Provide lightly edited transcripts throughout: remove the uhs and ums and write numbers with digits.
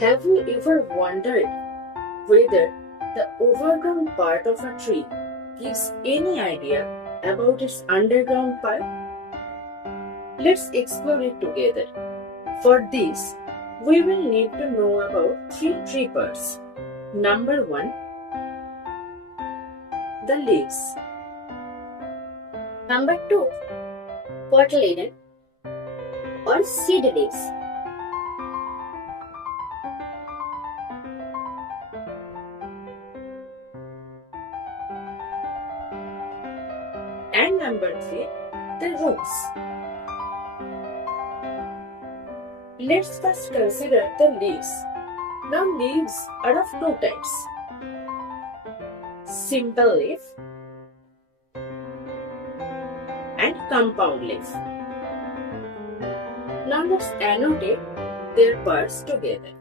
Have you ever wondered whether the overgrown part of a tree gives any idea about its underground part? Let's explore it together. For this, we will need to know about three tree parts. Number 1, the leaves. Number 2, cotyledon or seed leaves. And number 3, the roots. Let's first consider the leaves. Now leaves are of two types. Simple leaf and compound leaf. Now let's annotate their parts together.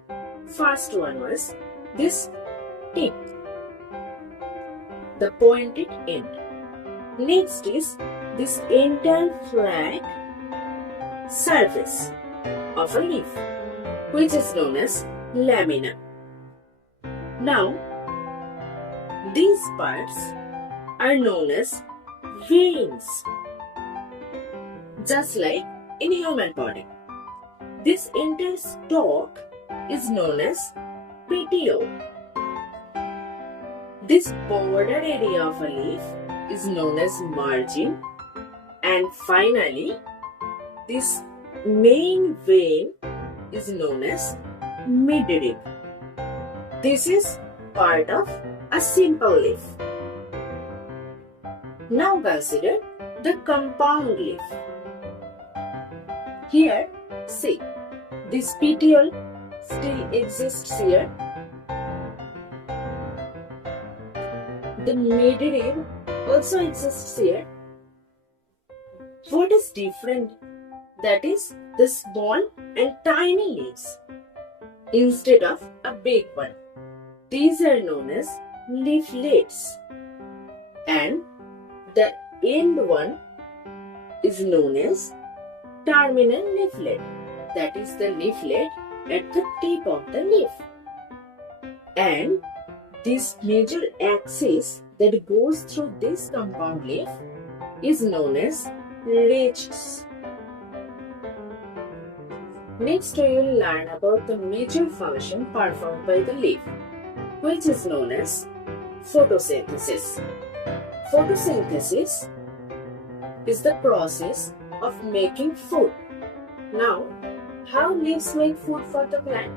First one was this tip, the pointed end. Next is this entire flat surface of a leaf, which is known as lamina. Now, these parts are known as veins, just like in human body. This entire stalk is known as petiole. This border area of a leaf is known as margin, and finally, this main vein is known as midrib. This is part of a simple leaf. Now consider the compound leaf. Here, see, this petiole still exists here. The midrib also exists here. What is different? That is the small and tiny leaves instead of a big one. These are known as leaflets, and the end one is known as terminal leaflet. That is the leaflet at the tip of the leaf. And this major axis that goes through this compound leaf is known as rachis. Next, we will learn about the major function performed by the leaf, which is known as photosynthesis. Photosynthesis is the process of making food. Now, how leaves make food for the plant?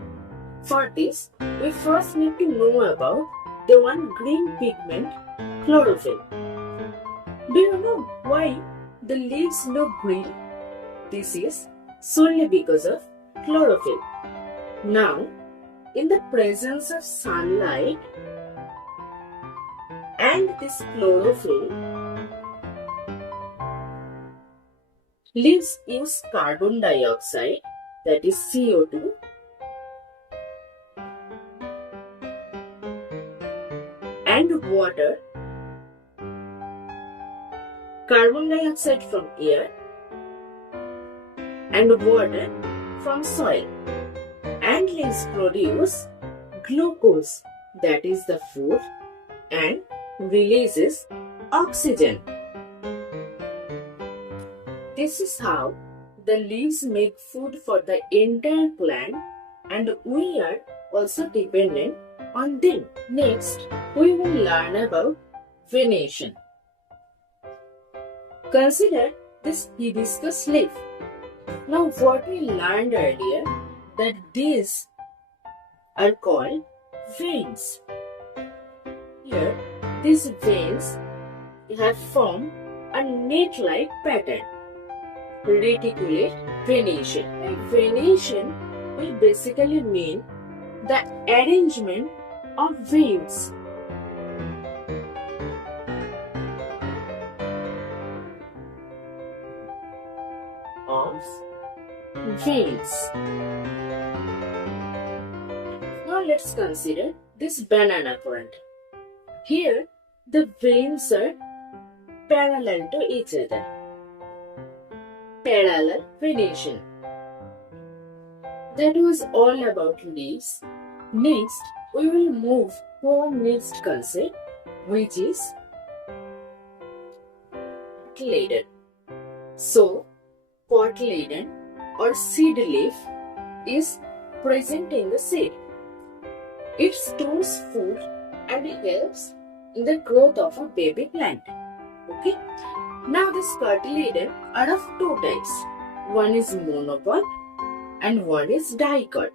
For this, we first need to know about the one green pigment, chlorophyll. Do you know why the leaves look green? This is solely because of chlorophyll. Now, in the presence of sunlight and this chlorophyll, leaves use carbon dioxide, that is CO2, and water, carbon dioxide from air, and water from soil, and leaves produce glucose, that is the food, and releases oxygen. This is how the leaves make food for the entire plant, and we are also dependent on them. Next, we will learn about venation. Consider this hibiscus leaf. Now, what we learned earlier, that these are called veins. Here, these veins have formed a net-like pattern, reticulate venation. And venation will basically mean the arrangement of veins. Now let's consider this banana plant. Here, the veins are parallel to each other. Parallel venation. That was all about leaves. Next, we will move to our next concept, which is cotyledon. So, cotyledon or seed leaf is present in the seed. It stores food and helps in the growth of a baby plant. Okay. Now, this cotyledon are of two types. One is monocot and one is dicot.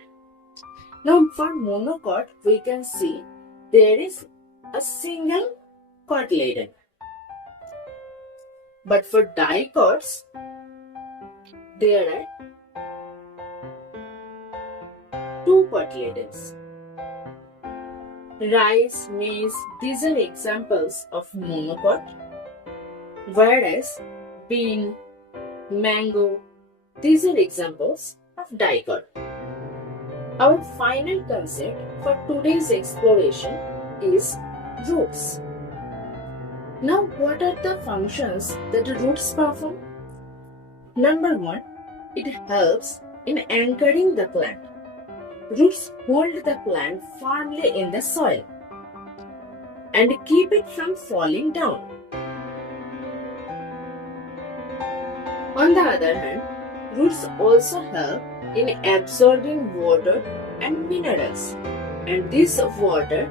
Now, for monocot, we can see there is a single cotyledon. But for dicots, there are two cotyledons. Rice, maize, these are examples of monocot, whereas bean, mango, these are examples of dicot. Our final concept for today's exploration is roots. Now, what are the functions that roots perform? Number one, it helps in anchoring the plant. Roots hold the plant firmly in the soil and keep it from falling down. On the other hand, roots also help in absorbing water and minerals, and this water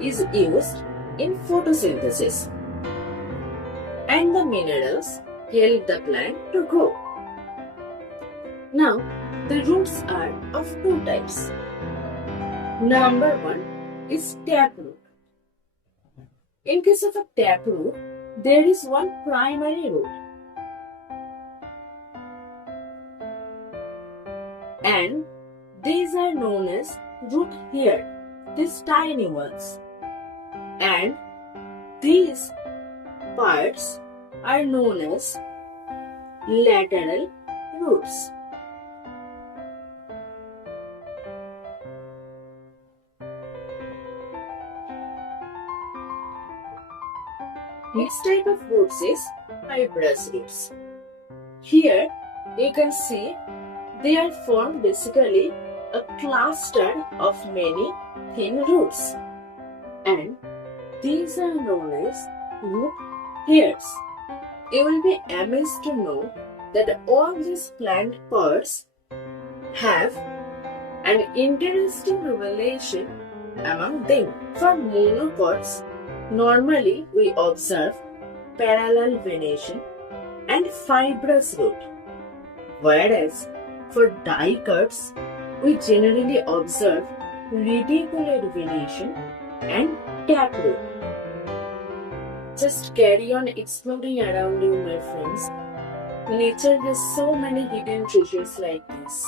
is used in photosynthesis, and the minerals help the plant to grow. Now, the roots are of two types. Number one is taproot. In case of a taproot, there is one primary root, and these are known as root hair, these tiny ones, and these parts are known as lateral roots. Next type of roots is fibrous roots. Here you can see they are formed basically a cluster of many thin roots, and these are known as root hairs. You will be amazed to know that all these plant parts have an interesting relation among them. For monocots, normally we observe parallel venation and fibrous root, whereas for dicots, we generally observe reticulate venation and taproot. Just carry on exploring around you, my friends. Nature has so many hidden treasures like this.